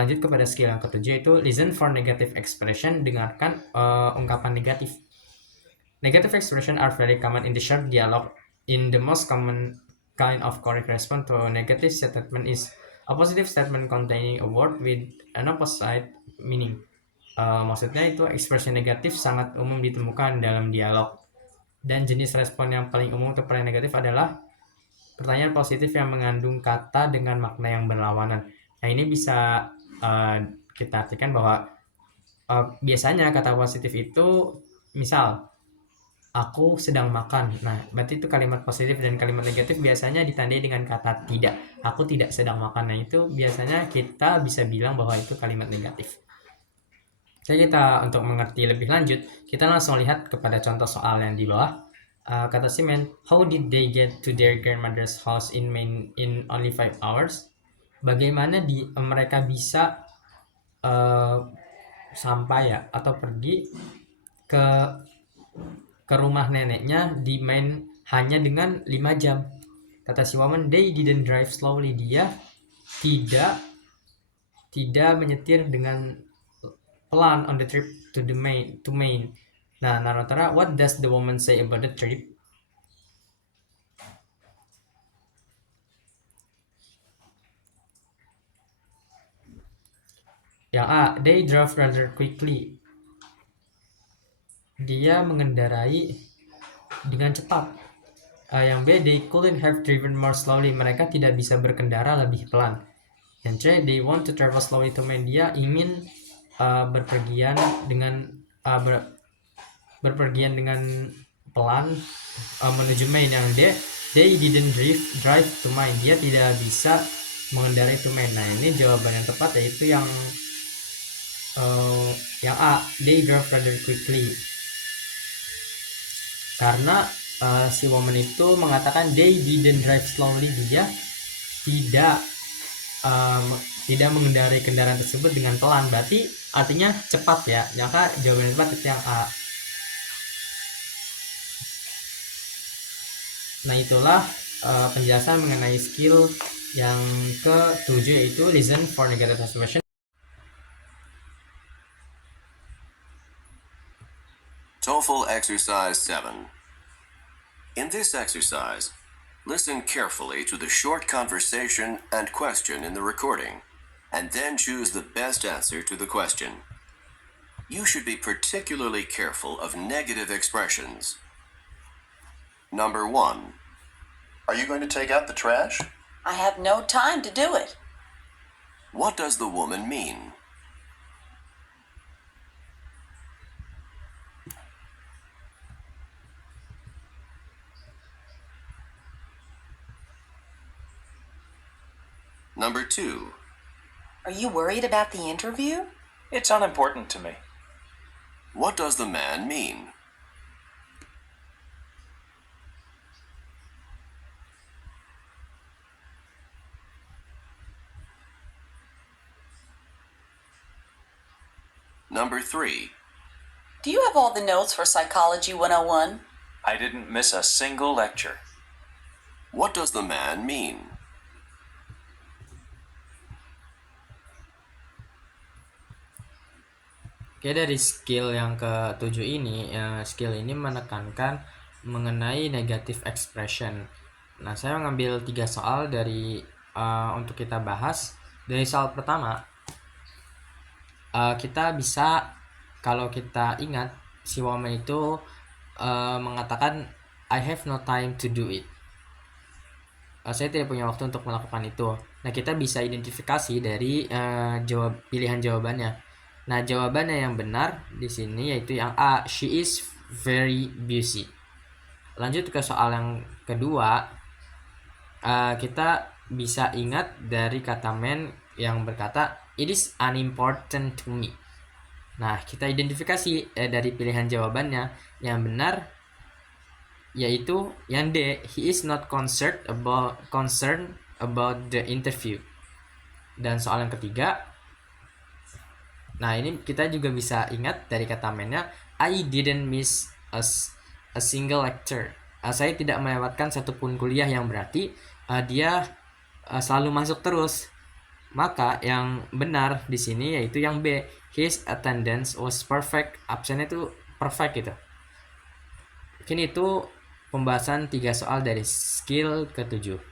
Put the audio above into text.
lanjut kepada skill yang ketujuh, yaitu listen for negative expression, dengarkan ungkapan negatif. Negative expression are very common in the short dialogue. In the most common kind of correct response to a negative statement is a positive statement containing a word with an opposite meaning. Maksudnya itu ekspresi negatif sangat umum ditemukan dalam dialog. Dan jenis respon yang paling umum untuk pertanyaan negatif adalah pertanyaan positif yang mengandung kata dengan makna yang berlawanan. Nah, ini bisa kita artikan bahwa biasanya kata positif itu misal aku sedang makan. Nah, berarti itu kalimat positif, dan kalimat negatif biasanya ditandai dengan kata tidak. Aku tidak sedang makan. Nah, itu biasanya kita bisa bilang bahwa itu kalimat negatif. Jadi untuk mengerti lebih lanjut, kita langsung lihat kepada contoh soal yang di bawah. Kata si man, how did they get to their grandmother's house in Maine in only 5 hours? Bagaimana mereka bisa sampai atau pergi ke rumah neneknya di Maine hanya dengan 5 jam. Kata si woman, they didn't drive slowly. Dia tidak menyetir dengan pelan on the trip to Maine. Nah, Narotara, what does the woman say about the trip? Yang A, they drove rather quickly. Dia mengendarai dengan cepat. Yang B, they couldn't have driven more slowly. Mereka tidak bisa berkendara lebih pelan. Yang C, they want to travel slowly to Maine. Dia ingin berpergian dengan pelan menuju Maine. Yang D, they didn't drive to Maine. Dia tidak bisa mengendarai to Maine. Nah, ini jawaban yang tepat yaitu yang A, they drove rather quickly. Karena si woman itu mengatakan they didn't drive slowly. Dia tidak mengendarai kendaraan tersebut dengan pelan, berarti artinya cepat ya. Maka jawaban yang tepat itu yang A. Nah, itulah penjelasan mengenai skill yang ke-7, yaitu listen for negative expression. TOEFL Exercise 7. In this exercise, listen carefully to the short conversation and question in the recording, and then choose the best answer to the question. You should be particularly careful of negative expressions. Number 1. Are you going to take out the trash? I have no time to do it. What does the woman mean? Number 2. Are you worried about the interview? It's unimportant to me. What does the man mean? Number 3. Do you have all the notes for Psychology 101? I didn't miss a single lecture. What does the man mean? Oke, dari skill yang ke-7 ini, skill ini menekankan mengenai negative expression. Nah, saya mengambil 3 soal dari untuk kita bahas. Dari soal pertama, kita bisa, kalau kita ingat, si woman itu mengatakan I have no time to do it. Saya tidak punya waktu untuk melakukan itu. Nah, kita bisa identifikasi dari pilihan jawabannya. Nah, jawabannya yang benar di sini yaitu yang A, she is very busy. Lanjut ke soal yang kedua, kita bisa ingat dari kata man yang berkata it is unimportant to me. Nah, kita identifikasi dari pilihan jawabannya yang benar yaitu yang D, he is not concerned about the interview. Dan soal yang ketiga, nah ini kita juga bisa ingat dari kata man-nya, I didn't miss a single lecture. Saya tidak melewatkan satupun kuliah, yang berarti dia selalu masuk terus. Maka yang benar di sini yaitu yang B. His attendance was perfect. Absennya itu perfect gitu. Mungkin itu pembahasan 3 soal dari skill ke-7.